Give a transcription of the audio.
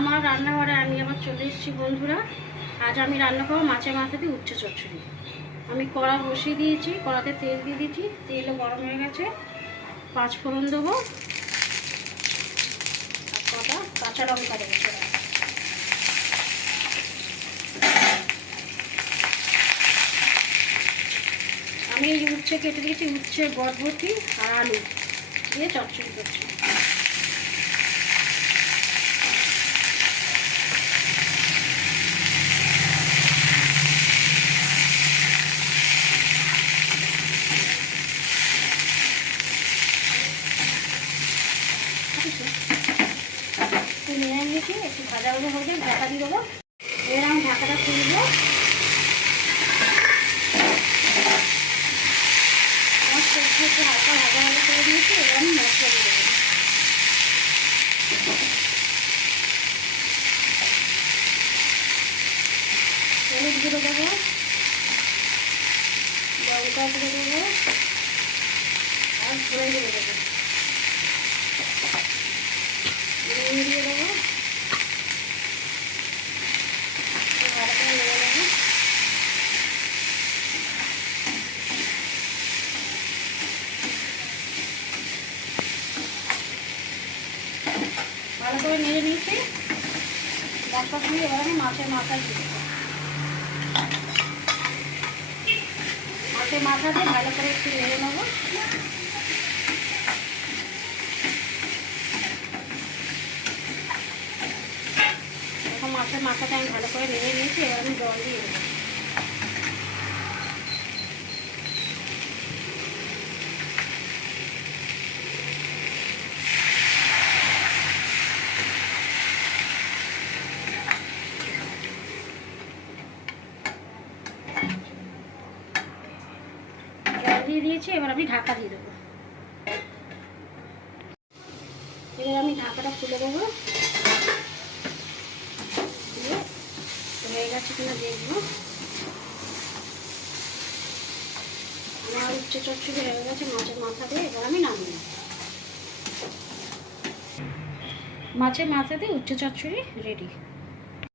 আমার রান্নাঘরে আমি আবার চলে এসেছি বন্ধুরা। আজ আমি রান্না করবো মাছের মাথা দিয়ে উচ্ছে চচ্চড়ি। আমি কড়া বসিয়ে দিয়েছি, কড়াতে তেল দিয়ে দিয়েছি, তেলও গরম হয়ে গেছে। 5 ফোড়ন দেবো আর কটা কাঁচা লঙ্কা দেবো। আমি এই উচ্ছে কেটে দিয়েছি, উচ্ছে বরবটি আর আলু দিয়ে চচ্চড়ি করছি। একটু নিয়ে নিয়েছি, একটু ভাজা ভাজা হয়ে যায়, ঢাকা দিয়ে দেবো। এবার আমি ঢাকাটা খুলবো। আমার সবজি একটু হালকা ভাজা ভাজা করে দিয়েছি, এবার আমি মশলা দিয়ে দেবো। হলুদ গুঁড়ো দেবো, লঙ্কা গুঁড়ো দেবো আর ধনে গুঁড়ো দেবো, নুন দিয়ে দেবো। ভালো করে নেড়ে নেবো। ভালো করে নেড়ে নিয়েছি, গ্যাসটা দিয়ে এবার আমি মাছের মাথা দিয়ে দেবো। মাছের মাথা দিয়ে ভালো করে একটু নেড়ে নেবো। এখন মাছের মাথাটা আমি ভালো করে নেড়ে নিয়েছি, এবার আমি জল দিয়ে দেবো। দিয়ে দিয়েছি, এবার আমি ঢাকা দিয়ে দেবো। এবার আমি ঢাকাটা খুলে দেবো, দিয়ে হয়ে গেছে কিনা দেখবো। আমার উচ্ছে চচ্চড়ি হয়ে গেছে মাছের মাথা দিয়ে, এবার আমি নামিয়ে নেব। মাছের মাথা দিয়ে উচ্ছে চচ্চড়ি রেডি।